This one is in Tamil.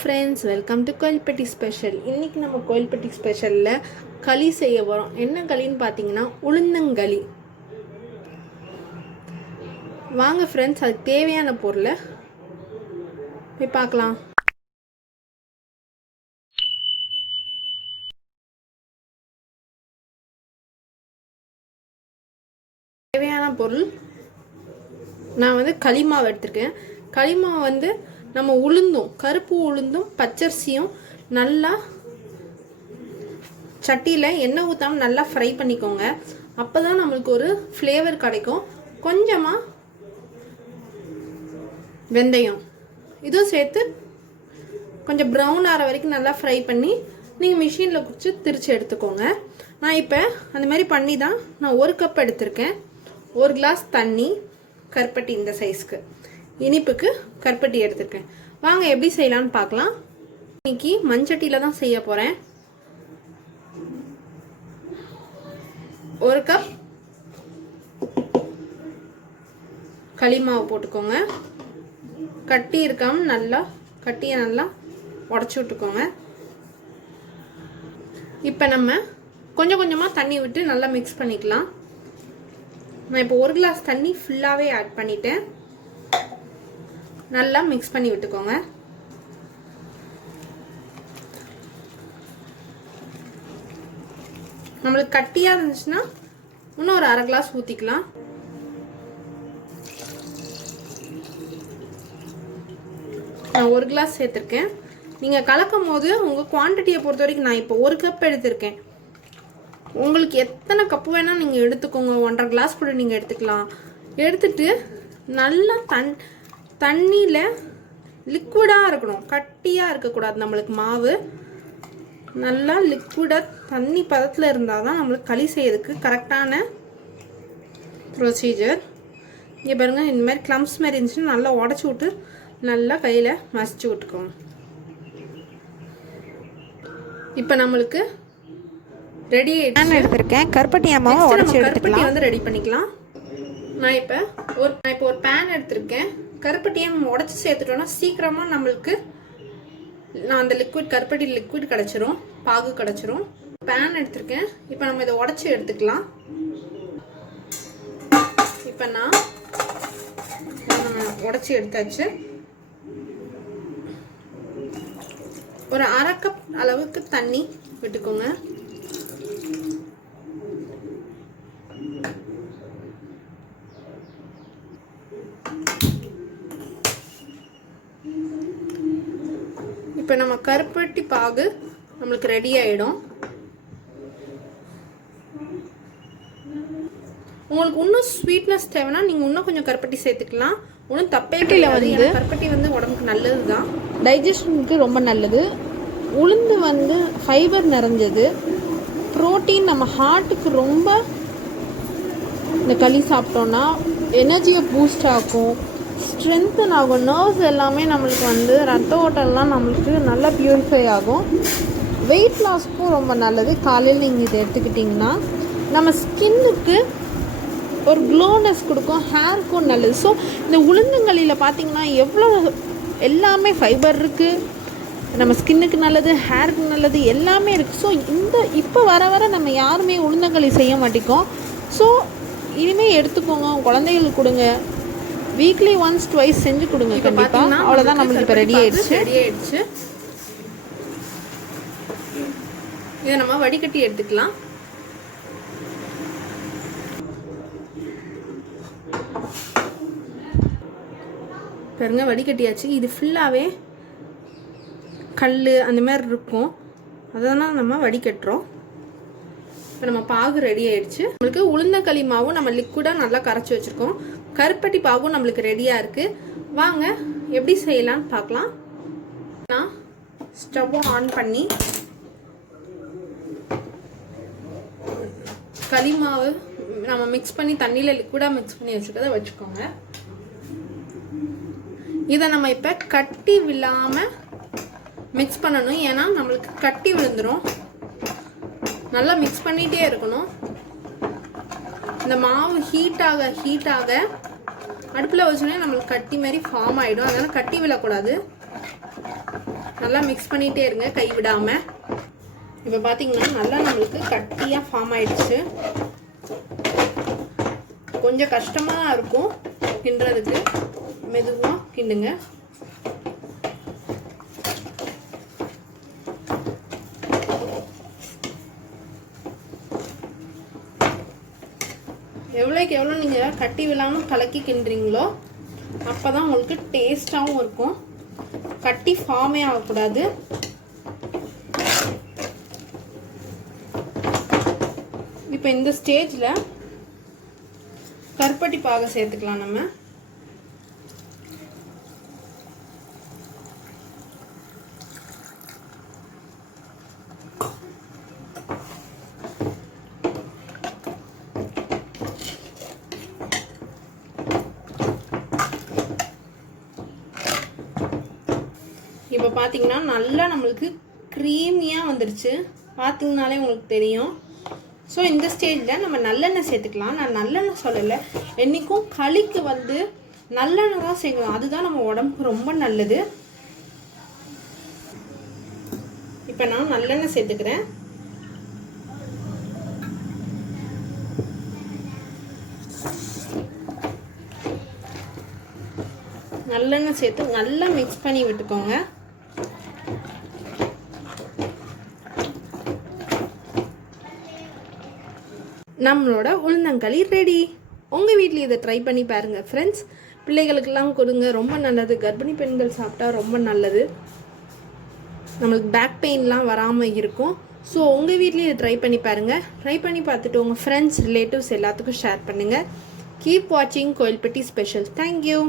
Friends, welcome to Kovilpatti special. இன்றைக்கி நம்ம கோயில்பட்டி ஸ்பெஷலில் களி செய்ய போகிறோம். என்ன களின்னு பார்த்தீங்கன்னா உளுந்தங்களி. வாங்க ஃப்ரெண்ட்ஸ், அதுக்கு தேவையான பொருளை போய் பார்க்கலாம். தேவையான பொருள், நான் வந்து களி மாவு எடுத்திருக்கேன். களி மாவு நம்ம உளுந்தும், கருப்பு உளுந்தும் பச்சரிசியும் நல்லா சட்டியில் எண்ணெய் ஊற்றாமல் நல்லா ஃப்ரை பண்ணிக்கோங்க. அப்போ தான் நம்மளுக்கு ஒரு ஃப்ளேவர் கிடைக்கும். கொஞ்சமாக வெந்தயம் இதுவும் சேர்த்து கொஞ்சம் ப்ரௌன் ஆகிற வரைக்கும் நல்லா ஃப்ரை பண்ணி நீங்கள் மிஷினில் குடிச்சு திரிச்சு எடுத்துக்கோங்க. நான் இப்போ அந்த மாதிரி பண்ணி தான் நான் 1 கப் எடுத்திருக்கேன். 1 கிளாஸ் தண்ணி, கருப்பட்டி இந்த சைஸ்க்கு, இனிப்புக்கு கருப்பட்டி எடுத்திருக்கேன். வாங்க எப்படி செய்யலான்னு பார்க்கலாம். இன்னைக்கு மண்சட்டியில் தான் செய்ய போகிறேன். 1 கப் களி மாவு போட்டுக்கோங்க. கட்டி இருக்காம கட்டியை நல்லா உடச்சி விட்டுக்கோங்க. இப்போ நம்ம கொஞ்சம் கொஞ்சமாக தண்ணி விட்டு நல்லா மிக்ஸ் பண்ணிக்கலாம். நான் இப்போ 1 கிளாஸ் தண்ணி ஃபுல்லாகவே ஆட் பண்ணிட்டேன். நல்லா மிக்ஸ் பண்ணி விட்டுக்கோங்க. நம்மளுக்கு கட்டியாக இருந்துச்சுன்னா இன்னும் ஒரு 1/2 கிளாஸ் ஊற்றிக்கலாம். நான் 1 கிளாஸ் சேர்த்துருக்கேன். நீங்கள் கலக்கும் போது உங்கள் குவான்டிட்டியை பொறுத்த வரைக்கும் நான் இப்போ 1 கப் எடுத்திருக்கேன். உங்களுக்கு எத்தனை கப்பு வேணால் நீங்கள் எடுத்துக்கோங்க. 1/2 கிளாஸ் கூட நீங்கள் எடுத்துக்கலாம். எடுத்துட்டு நல்லா தண்ணியில் லிக்விடாக இருக்கணும், கட்டியாக இருக்கக்கூடாது. நம்மளுக்கு மாவு நல்லா லிக்விடாக தண்ணி பதத்தில் இருந்தால் தான் நம்மளுக்கு களி செய்யறதுக்கு கரெக்டான ப்ரொசீஜர். இங்கே பாருங்கள், இந்த மாதிரி க்ளம்ஸ் மாதிரி இருந்துச்சுன்னா நல்லா உடச்சி விட்டு நல்லா கையில் மசிச்சு விட்டுக்கோங்க. இப்போ நம்மளுக்கு ரெடி எடுத்திருக்கேன். கருப்பட்டி அம்மாவை உடச்சி எடுத்துக்கலாம். ரெடி பண்ணிக்கலாம். நான் இப்போ ஒரு பேன் எடுத்திருக்கேன். கருப்பட்டியை நம்ம உடச்சி சேர்த்துட்டோம்னா சீக்கிரமாக நம்மளுக்கு அந்த கருப்பட்டி லிக்விட் கிடச்சிரும், பாகு கிடச்சிரும். பேன் எடுத்திருக்கேன். இப்போ நம்ம இதை உடச்சி எடுத்துக்கலாம். இப்போ நான் உடச்சி எடுத்தாச்சு. ஒரு 1/2 கப் அளவுக்கு தண்ணி விட்டுக்கோங்க. இப்போ நம்ம கருப்பட்டி பாகு நம்மளுக்கு ரெடி ஆகிடும். உங்களுக்கு இன்னும் ஸ்வீட்னஸ் தேவைன்னா நீங்கள் இன்னும் கொஞ்சம் கருப்பட்டி சேர்த்துக்கலாம். ஒன்றும் தப்பே கிடையாது. கருப்பட்டி உடம்புக்கு நல்லது தான், டைஜஷனுக்கு ரொம்ப நல்லது. உளுந்து ஃபைபர் நிறைஞ்சது, ப்ரோட்டீன். நம்ம ஹார்ட்டுக்கு ரொம்ப இந்த களி சாப்பிட்டோன்னா எனர்ஜியை பூஸ்ட் ஆகும், ஸ்ட்ரென்த்தன் ஆகும். நர்வ்ஸ் எல்லாமே நம்மளுக்கு ரத்த ஓட்டம்லாம் நம்மளுக்கு நல்லா பியூரிஃபை ஆகும். வெயிட் லாஸ்க்கும் ரொம்ப நல்லது. காலையில் நீங்கள் இதை எடுத்துக்கிட்டிங்கன்னா நம்ம ஸ்கின்னுக்கு ஒரு க்ளோனஸ் கொடுக்கும், ஹேருக்கும் நல்லது. ஸோ இந்த உளுந்தங்களியில் பார்த்தீங்கன்னா எவ்வளோ எல்லாமே ஃபைபர் இருக்குது, நம்ம ஸ்கின்னுக்கு நல்லது, ஹேருக்கு நல்லது, எல்லாமே இருக்குது. ஸோ இப்போ வர நம்ம யாருமே உளுந்தங்களி செய்ய மாட்டேங்கோம். ஸோ இனிமேல் எடுத்துக்கோங்க, குழந்தைகளுக்கு கொடுங்க. வீக்லி ஒன்ஸ் ட்வைஸ் செஞ்சு கொடுங்க கண்டிப்பாக. அவ்வளோதான், நம்மளுக்கு இப்போ ரெடி ஆயிடுச்சு. இதை நம்ம வடிகட்டி எடுத்துக்கலாம். பாருங்க, வடிகட்டியாச்சு. இது ஃபுல்லாகவே கல் அந்த மாதிரி இருக்கும், அதெல்லாம் நம்ம வடிகட்டுறோம். இப்போ நம்ம பாகு ரெடி ஆயிடுச்சு. நம்மளுக்கு உளுந்தங்களி மாவும் நம்ம லிக்விடாக நல்லா கரைச்சி வச்சுருக்கோம். கருப்பட்டி பாகும் நம்மளுக்கு ரெடியாக இருக்குது. வாங்க எப்படி செய்யலான்னு பார்க்கலாம். நான் ஸ்டவ்வை ஆன் பண்ணி களி மாவு நம்ம மிக்ஸ் பண்ணி தண்ணியில் லிக்விடாக மிக்ஸ் பண்ணி வச்சுருக்கதை வச்சுக்கோங்க. இதை நம்ம இப்போ கட்டி விழாமல் மிக்ஸ் பண்ணணும், ஏன்னா நம்மளுக்கு கட்டி விழுந்துடும். நல்லா மிக்ஸ் பண்ணிகிட்டே இருக்கணும். இந்த மாவு ஹீட் ஆக அடுப்பில் வச்சோன்னே நம்மளுக்கு கட்டி மாதிரி ஃபார்ம் ஆகிடும். அதனால் கட்டி விழக்கூடாது. நல்லா மிக்ஸ் பண்ணிகிட்டே இருங்க கை விடாமல். இப்போ பார்த்தீங்கன்னா நல்லா நம்மளுக்கு கட்டியாக ஃபார்ம் ஆயிடுச்சு. கொஞ்சம் கஷ்டமாக தான் இருக்கும் கிண்டுறதுக்கு, மெதுவாக கிண்டுங்க. எவ்வளோக்கு எவ்வளோ நீங்கள் கட்டி விழாமல் கலக்கி கிண்டுறீங்களோ அப்போ தான் உங்களுக்கு டேஸ்ட்டாகவும் இருக்கும். கட்டி ஃபார்மே ஆகக்கூடாது. இப்போ இந்த ஸ்டேஜில் கருப்பட்டி பாகை சேர்த்துக்கலாம் நம்ம. இப்போ பார்த்தீங்கன்னா நல்லா நம்மளுக்கு க்ரீமியாக வந்துடுச்சு. பார்த்தீங்கனாலே உங்களுக்கு தெரியும். ஸோ இந்த ஸ்டேஜில் நம்ம நல்லெண்ணெய் சேர்த்துக்கலாம். நான் நல்லெண்ணெய் சொல்லலை, என்றைக்கும் களிக்கு வந்து நல்லெண்ணெய் தான் சேர்க்கணும். அதுதான் நம்ம உடம்புக்கு ரொம்ப நல்லது. இப்போ நான் நல்லெண்ணெய் சேர்த்துக்கிறேன். நல்லெண்ணெய் சேர்த்து நல்லா மிக்ஸ் பண்ணி விட்டுக்கோங்க. நம்மளோட உளுந்தங்களி ரெடி. உங்கள் வீட்டில் இதை ட்ரை பண்ணி பாருங்கள் ஃப்ரெண்ட்ஸ். பிள்ளைகளுக்கெல்லாம் கொடுங்க, ரொம்ப நல்லது. கர்ப்பிணி பெண்கள் சாப்பிட்டா ரொம்ப நல்லது. நம்மளுக்கு பேக் பெயின்லாம் வராமல் இருக்கும். ஸோ உங்கள் வீட்லேயும் இதை ட்ரை பண்ணி பாருங்கள். ட்ரை பண்ணி பார்த்துட்டு உங்கள் ஃப்ரெண்ட்ஸ் ரிலேட்டிவ்ஸ் எல்லாத்துக்கும் ஷேர் பண்ணுங்கள். கீப் வாட்சிங் கோயில்பட்டி ஸ்பெஷல். தேங்க்யூ.